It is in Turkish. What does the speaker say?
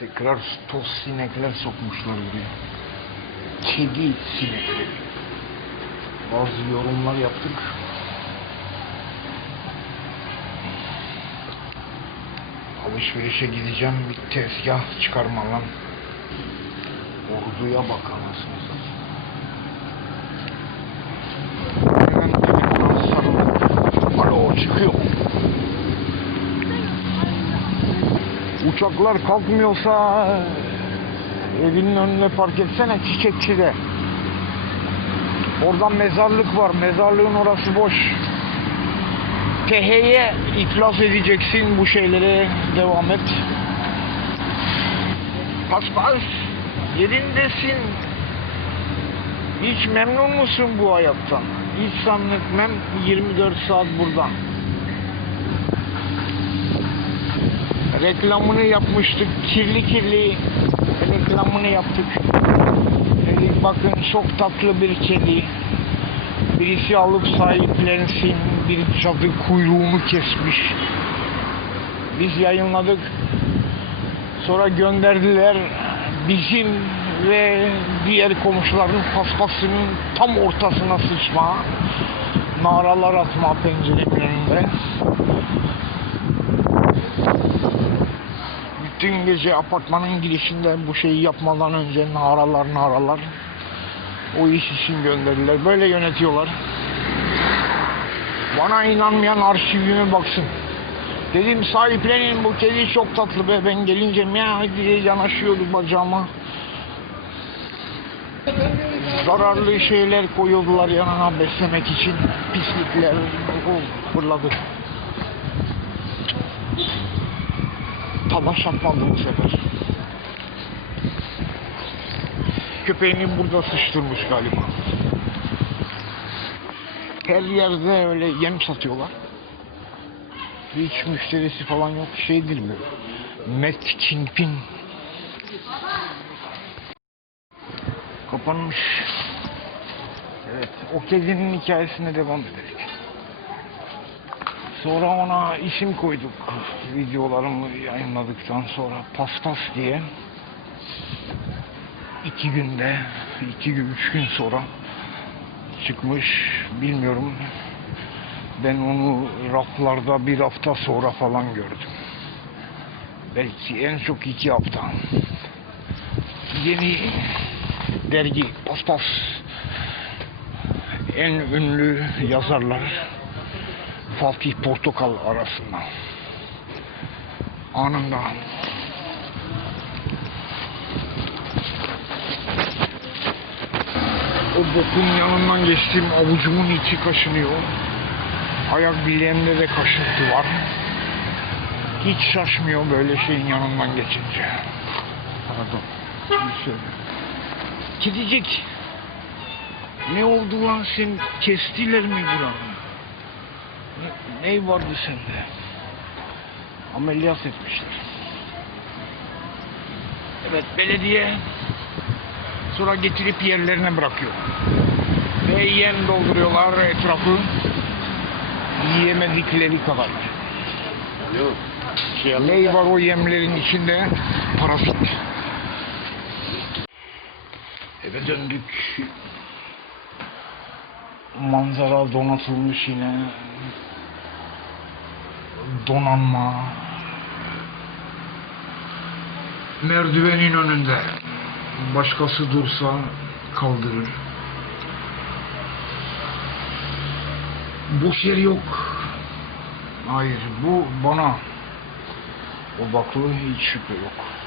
Tekrar toz sinekler sokmuşlar buraya. Kedi sinekleri. Bazı yorumlar yaptık. Alışverişe gideceğim bir tezgah çıkarma lan. Orduya bak anasını Uçaklar kalkmıyorsa evinin önüne park etsene çiçekçide. Oradan mezarlık var. Mezarlığın orası boş. TH'ye iflas edeceksin bu şeylere devam et. Paspas yerindesin. Hiç memnun musun bu hayattan? Hiç zannetmem 24 saat buradan. Reklamını yapmıştık. Kirli kirli reklamını yaptık. Dedik bakın çok tatlı bir kedi. Birisi alıp sahiplensin. Bir cadı kuyruğunu kesmiş. Biz yayınladık. Sonra gönderdiler. Bizim ve diğer komşuların paspasının tam ortasına sıçma. Naralar atma pencerenin önünde. Bütün gece apartmanın girişinde bu şeyi yapmadan önce naralar naralar o iş için gönderdiler. Böyle yönetiyorlar. Bana inanmayan arşivime baksın. Dedim sahiplenin bu kedi çok tatlı be. Ben gelince miyav diye yanaşıyordu bacağıma. Zararlı şeyler koyuyordular yanına beslemek için. Pislikler fırladı. Talaş atmadı bu sefer. Köpeğini burada sıçtırmış galiba. Her yerde öyle yem satıyorlar. Hiç müşterisi falan yok. Şeydir bu. Matt Kingpin. Kapanmış. Evet. O kedinin hikayesine devam edelim. Sonra ona isim koyduk. Videolarımı yayınladıktan sonra Paspas diye. iki günde, iki gün, üç gün sonra çıkmış. Bilmiyorum. Ben onu raflarda bir hafta sonra falan gördüm. Belki en çok iki hafta. Yeni dergi Paspas. En ünlü yazarlar Fatih Portakal arasında. Anında o bokun yanından geçtim avucumun içi kaşınıyor. Ayak bileğimde de kaşıntı var. Hiç şaşmıyor böyle şeyin yanından geçince. Pardon. Şey. Kedicik. Ne oldu lan sen? Kestiler mi buranı? Ne, ne vardı sende? Ameliyat etmişler. Evet belediye sonra getirip yerlerine bırakıyor. Ve yem dolduruyorlar etrafı. Yiyemedikleri kadar. Yok. Şey Ne var o yemlerin içinde? Parasit. Eve döndük. Manzara donatılmış yine. Donanma. Merdivenin önünde. Başkası dursa kaldırır. Boş yer yok. Hayır bu bana. O baklı hiç şüphe yok.